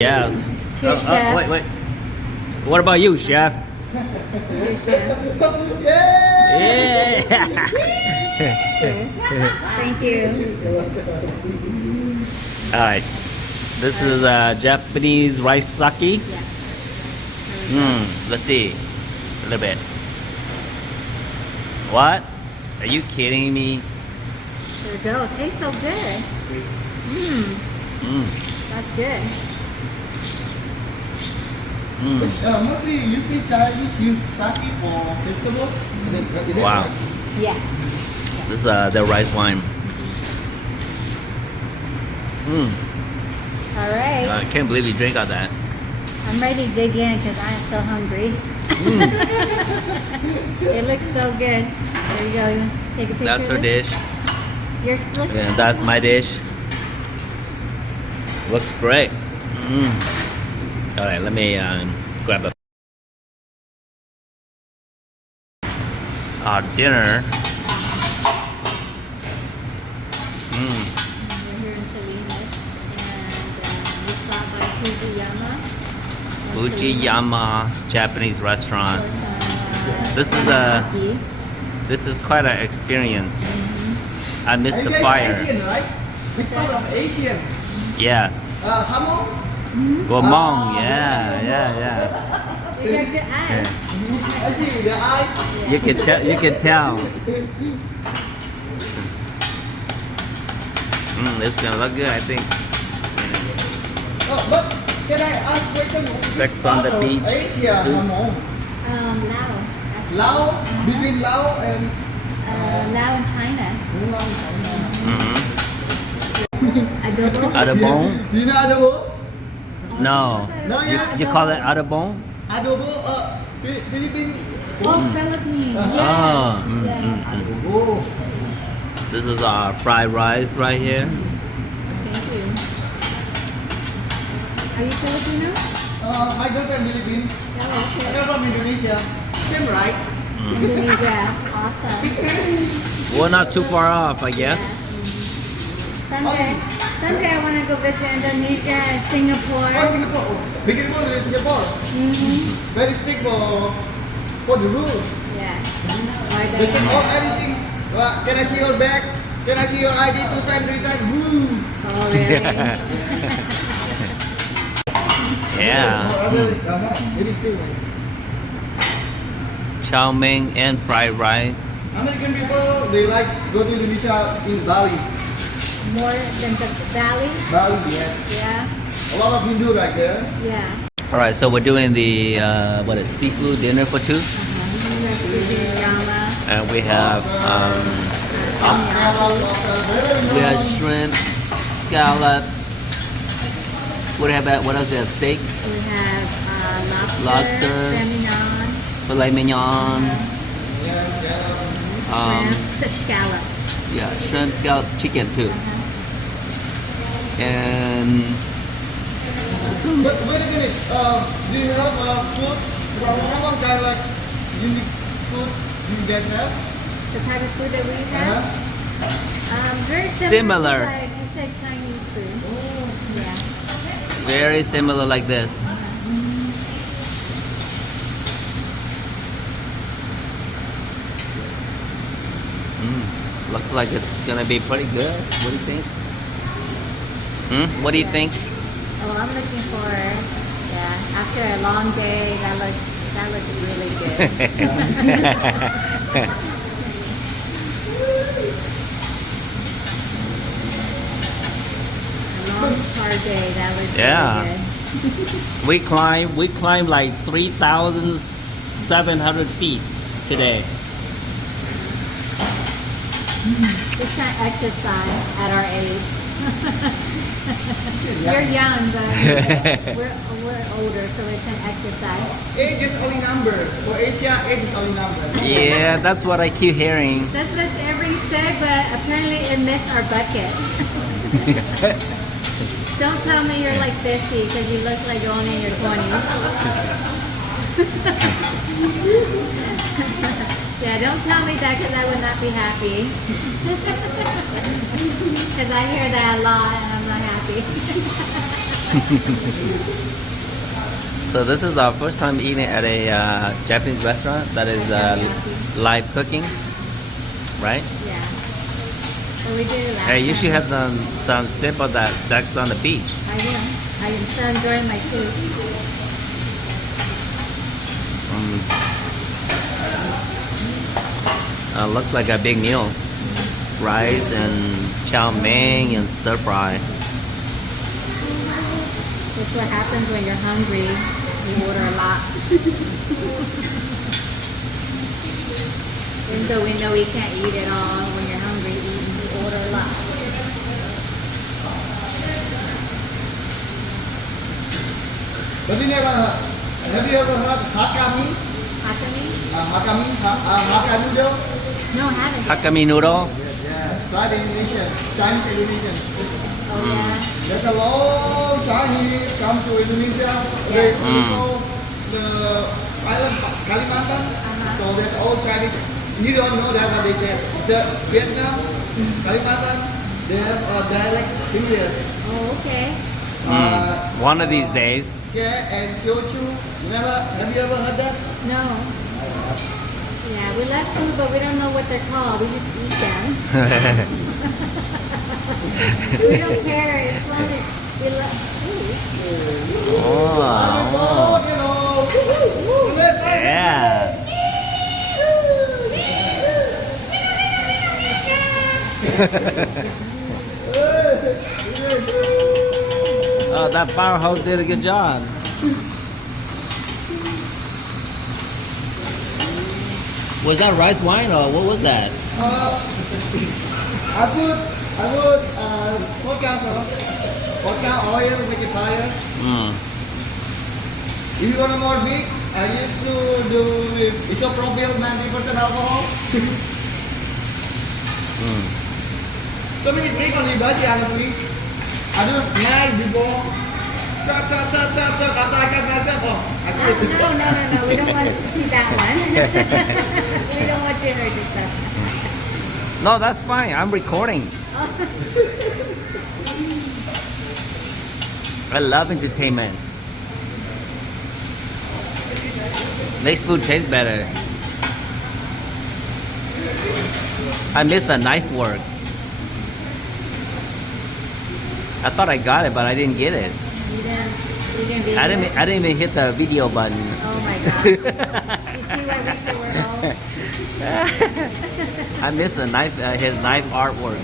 Yes. Cheers, chef. Wait. What about you, chef? Cheers, chef. Yeah. Thank you. All right. This is Japanese rice sake. Yeah. Let's see. A little bit. What? Are you kidding me? Sure do. It tastes so good. That's good. Mostly usually Chinese use sake for festival. Is it Wow. right? Yeah. This is the rice wine. All right. I can't believe you drink all that. I'm ready to dig in because I am so hungry. It looks so good. There you go. You take a picture. That's her of this? dish. Yours looks. And that's my dish. Looks great. All right, let me grab our dinner. We're here in Salinas, and we stopped by Fujiyama Japanese restaurant. This is quite an experience. I missed the You guys fire. Asian, right? Which part of Asian? Yes. Hamon? Gomong. Yeah. You got good eyes. I see the eyes. You can tell. It's gonna look good, I think. But can I ask question? Sex on the beach, Asia, soup. Hamon. Lao. Lao, between Lao and Lao and China. Adobo. Adobo? You know adobo? No. No, yeah. You call it adobo? Adobo, Philippine. Oh, Philippines. Oh. Yeah. Adobo. This is our fried rice right here. Thank you. Are you Filipino? My girlfriend Philippine. Oh, I okay. come from Indonesia. Same rice. Indonesia. Awesome. Well, not too far off, I guess. Someday I want to go visit Indonesia and Singapore. Singapore. Singapore is Singapore. Very strict for the rules. Yeah. They check all everything. Can I see your bag? Can I see your ID 2 times, 3 times? Woo! Oh, really? Yeah. Very strict. Chow mein and fried rice. American people, they like go to Indonesia in Bali. More than the valley? Bali, yes. Yeah. A lot of Hindu right there. Yeah. All right, so we're doing the seafood dinner for two, Fujiyama. and we have shrimp, scallop. What else do we have? Steak, We have Lobster. salmon, filet mignon, shrimp, scallops. yeah, shrimp, scallop, chicken too, and some. But wait a minute, do you have food from one kind like unique food you guys have? The type of food that we have? Very Similar. Like you said, Chinese food. Yeah. Very similar like this. Looks like it's gonna be pretty good. What do you think? What do you think? Oh, I'm looking for, yeah, after a long day, that looks really good. A long hard day, that looks Yeah. really good. We climbed like 3,700 feet today. We're trying to exercise at our age. You're young, but we're older, so we can exercise. Age is only number. For Asia, age is only number. Yeah, that's what I keep hearing. That's what everybody said, but apparently it missed our bucket. Don't tell me you're like 50 because you look like you're only in your 20s. Yeah, don't tell me that because I would not be happy. Because I hear that a lot and I'm not happy. So this is our first time eating at a Japanese restaurant that is live cooking, right? Yeah. So we did it last Hey, you time. should have some sip of that sex on the beach. I will. I am so enjoying my food. Looks like a big meal. Rice and chow mein and stir fry. That's what happens when you're hungry. You order a lot. Even though we know we can't eat it all, when you're hungry, you order a lot. Have you ever heard hakami? Hakami? Hakka noodle? No, I haven't. Hakami noodle. Yeah. Fried Indonesian, Chinese Indonesian. Oh, yeah. There's a long Chinese come to Indonesia. They know the island Kalimantan. So there's all Chinese. You don't know that, but they say the Vietnam, Kalimantan, they have a dialect here. Oh, okay. One of these days. Yeah, and Teochew. Have you ever heard that? No. Yeah, we love food, but we don't know what they're called. We just eat them. We don't care. As long as we love food. Oh, You know. yeah. Oh, that fire hose did a good job. Was that rice wine or what was that? I put vodka oil, make it fire. If you want more big, I used to do isopropyl 90% alcohol. So many drink on Hibachi, honestly. I do night before. Shut. After I get myself off, I quit. No. We don't want to see that one. We don't want to hurt yourself. No, that's fine. I'm recording. I love entertainment. Makes food taste better. I missed the knife work. I thought I got it, but I didn't get it. You didn't do it? I didn't even hit the video button. Oh my God. You see why we say we're old? I missed the knife, his knife artwork.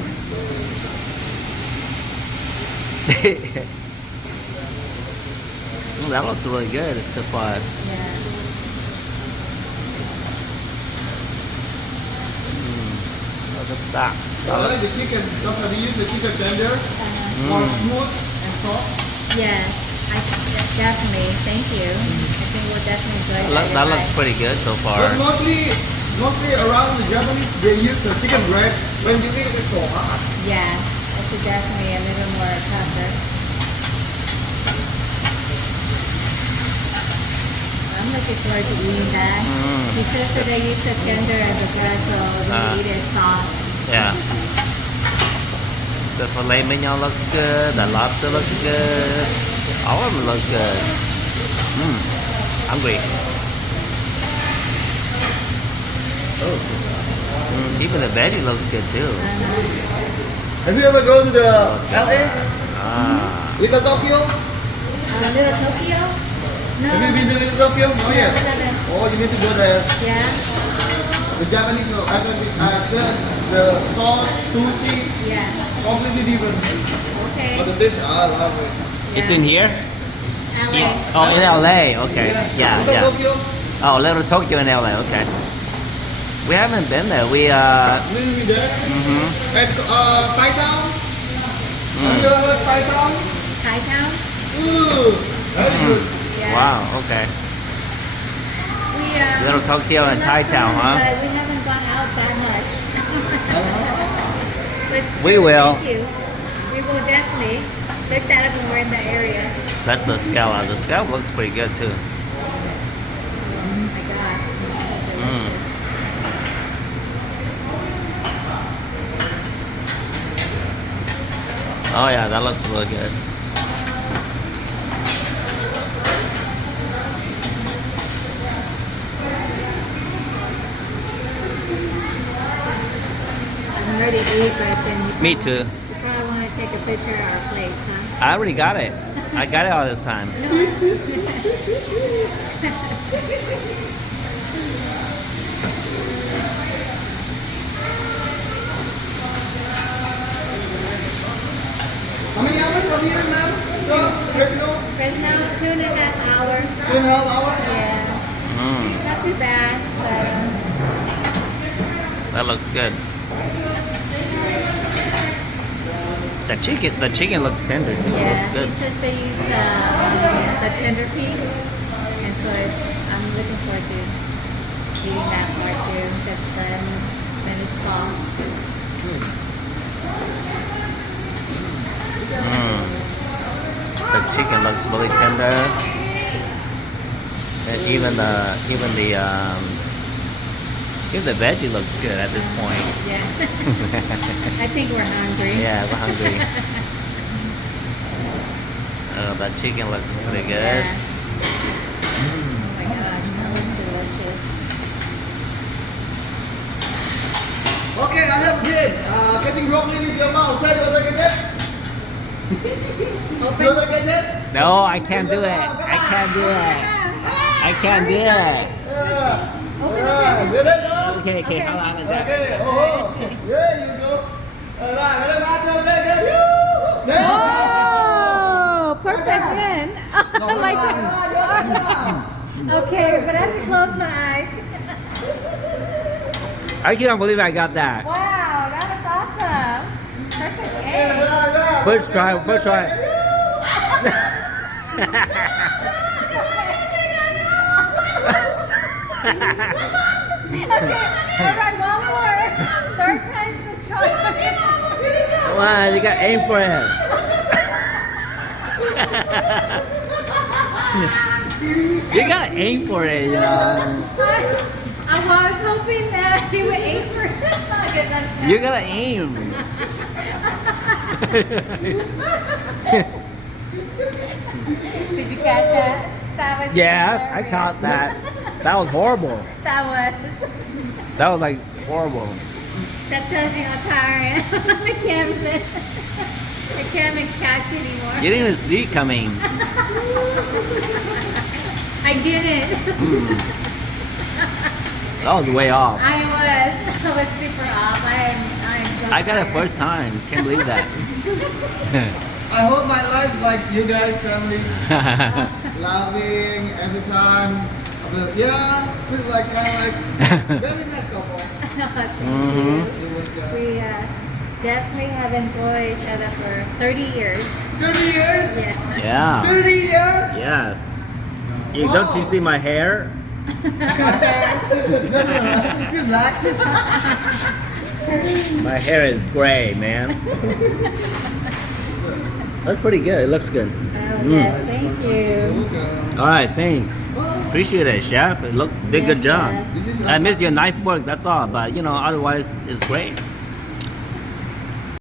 Ooh, that looks really good. It's so far. Yeah. Look at that. I like the chicken. Doctor, we use the chicken tender for smooth and soft. Yeah. Definitely. Thank you. I think we'll definitely enjoy that. That looks pretty good so far. But mostly around the Japanese, they use the chicken breast when you eat it so hot. Yeah. It's definitely a little more tougher. I'm looking forward to eating that. He says that they use the tender as a vessel when you eat it soft. Yeah. The filet mignon looks good. The lobster looks good. All of them look good. Hungry. Even the veggie looks good too. Have you ever gone to the LA? Little Tokyo? Little Tokyo? No. Have you been to Little Tokyo? Oh I yeah. haven't. Oh, you need to go there. Yeah? The Japanese, the sauce, sushi, Yeah. completely different. Okay. But the dish, I love it. It's in here? LA. Oh, in LA. Okay. Yeah, Little yeah. Tokyo, Oh, Little Tokyo in LA. Okay. We haven't been there. We will be there. And Thai Town. Have you ever heard Thai Town? Thai town? Ooh, very good. Yeah. Wow. Okay. We, Little Tokyo and we Thai love Town, food, huh? But we haven't gone out that much. But We will. Thank you. We will definitely look that up when we're in the area. That's the scallop. The scallop looks pretty good too. Oh my gosh. Oh yeah, that looks really good. ready to eat, but then Me too. you probably want to take a picture of our plate, huh? I already got it. I got it all this time. How many hours from here, ma'am? So, Fresno? Fresno, 2.5 hours. 2.5 hours? Yeah, Mm, not too bad, but that looks good. The chicken looks tender too. It yeah, looks good. he says they use the tender piece, and so I'm looking forward to eating that part too. That's then it's soft. Mm. The chicken looks really tender, and even the veggie looks good at this point. Yeah, I think we're hungry. Yeah, we're hungry. Oh, that chicken looks pretty good. Yeah. Oh my gosh, that looks delicious. Okay, I have again. Getting broccoli with your mouth. Say, brother, get it? Brother, get it? No, I can't do it. I can't do it. I can't do it. Get it, no? Okay, how long is that? Okay, oh, there you go. Oh, perfect win. Oh my God. Okay, but I have to close my eyes. I can't believe I got that. Wow, that was awesome. Perfect egg. First try. Okay, all right, one more. Third time's the charm. Wow, you got aim for it. You gotta aim for it, you know. I was hoping that he would aim for it. You gotta aim. Did you catch that? That was Yes, I hilarious. caught that. That was horrible. That was. That was like horrible. That tells you how tired I am. I can't even catch anymore. You didn't even see it coming. I didn't. That was way off. I was super off. I am so I got it tired. first time. Can't believe that. I hope my life like you guys, family, laughing every time. But yeah, it's like kind of like very nice couple. Mhm. We definitely have enjoyed each other for 30 years. 30 years? Yeah. Yeah. 30 years? Yes. Don't you see my hair? It's black. My hair is gray, man. That's pretty good. It looks good. Oh, yes, thank you. All right, thanks. Appreciate it, chef. It did Yes, good job. chef. I miss your knife work. That's all. But otherwise, it's great.